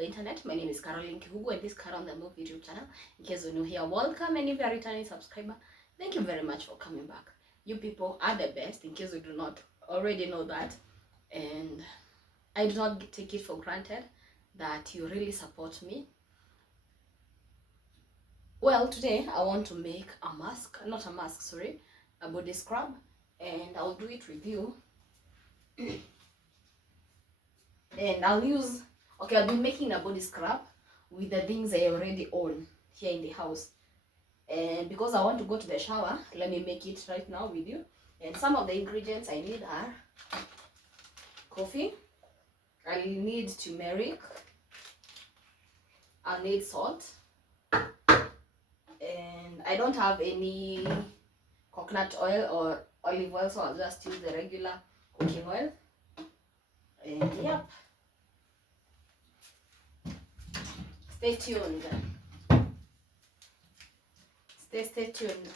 the internet. My name is Caroline Kivugu and this is Carol the Move YouTube channel. In case you're new here, welcome, and if you're a returning subscriber, thank you very much for coming back. You people are the best, in case you do not already know that, and I do not take it for granted that you really support me. Well, today I want to make a mask, not a mask, sorry, a body scrub, and I'll do it with you. And I'll be making a body scrub with the things I already own here in the house. And because I want to go to the shower, let me make it right now with you. And some of the ingredients I need are coffee, I need turmeric, I'll need salt, and I don't have any coconut oil or olive oil, so I'll just use the regular cooking oil. And yep, stay tuned. Stay tuned.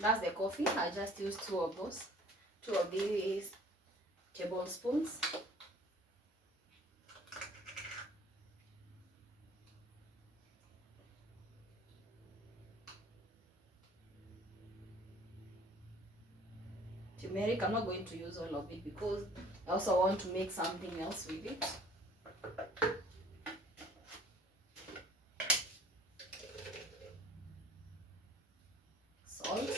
That's the coffee. I just used two of these tablespoons. Turmeric, I'm not going to use all of it because I also want to make something else with it. Salt.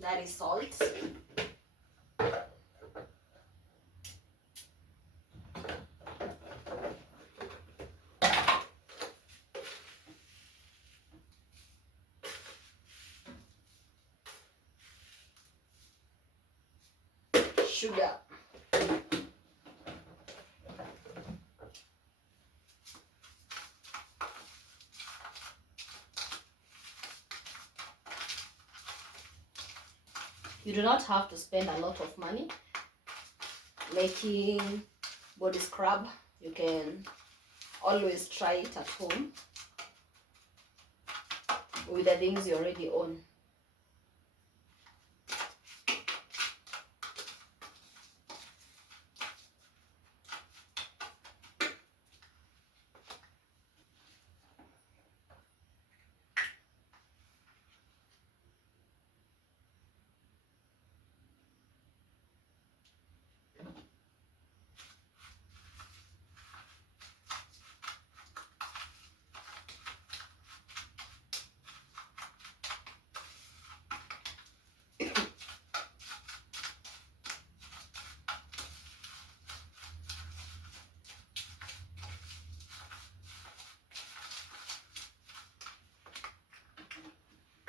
That is salt. Sugar. You do not have to spend a lot of money making body scrub. You can always try it at home with the things you already own.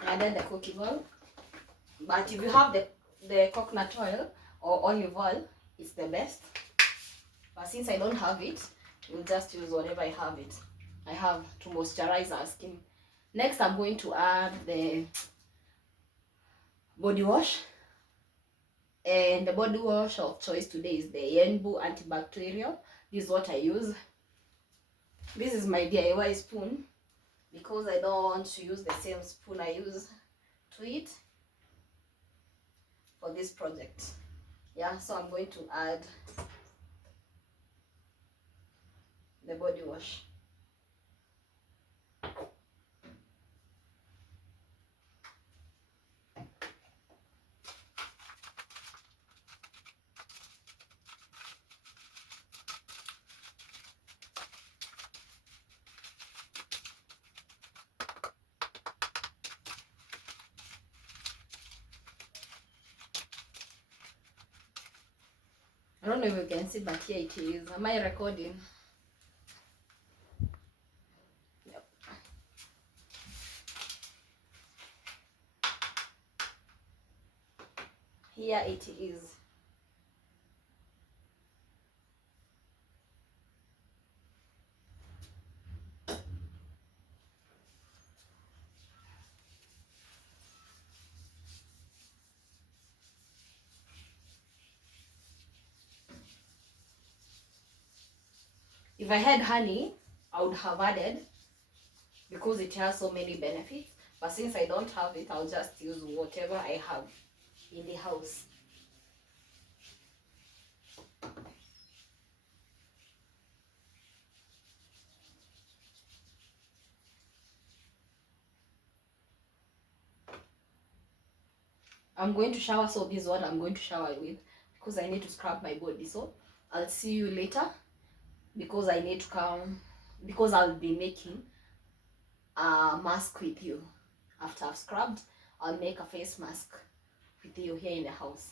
And then the cooking oil. But if you have the coconut oil or olive oil, it's the best. But since I don't have it, we'll just use whatever I have it. I have to moisturize our skin. Next, I'm going to add the body wash. And the body wash of choice today is the Yenbu antibacterial. This is what I use. This is my DIY spoon because I don't want to use the same spoon I use to eat for this project. Yeah, so I'm going to add the body wash. I don't know if you can see, but here it is. Am I recording? Yep. Here it is. If I had honey, I would have added because it has so many benefits. but since I don't have it, I'll just use whatever I have in the house. I'm going to shower, so this is what I'm going to shower with because I need to scrub my body. So I'll see you later because I need to come, because I'll be making a mask with you. After I've scrubbed, I'll make a face mask with you here in the house.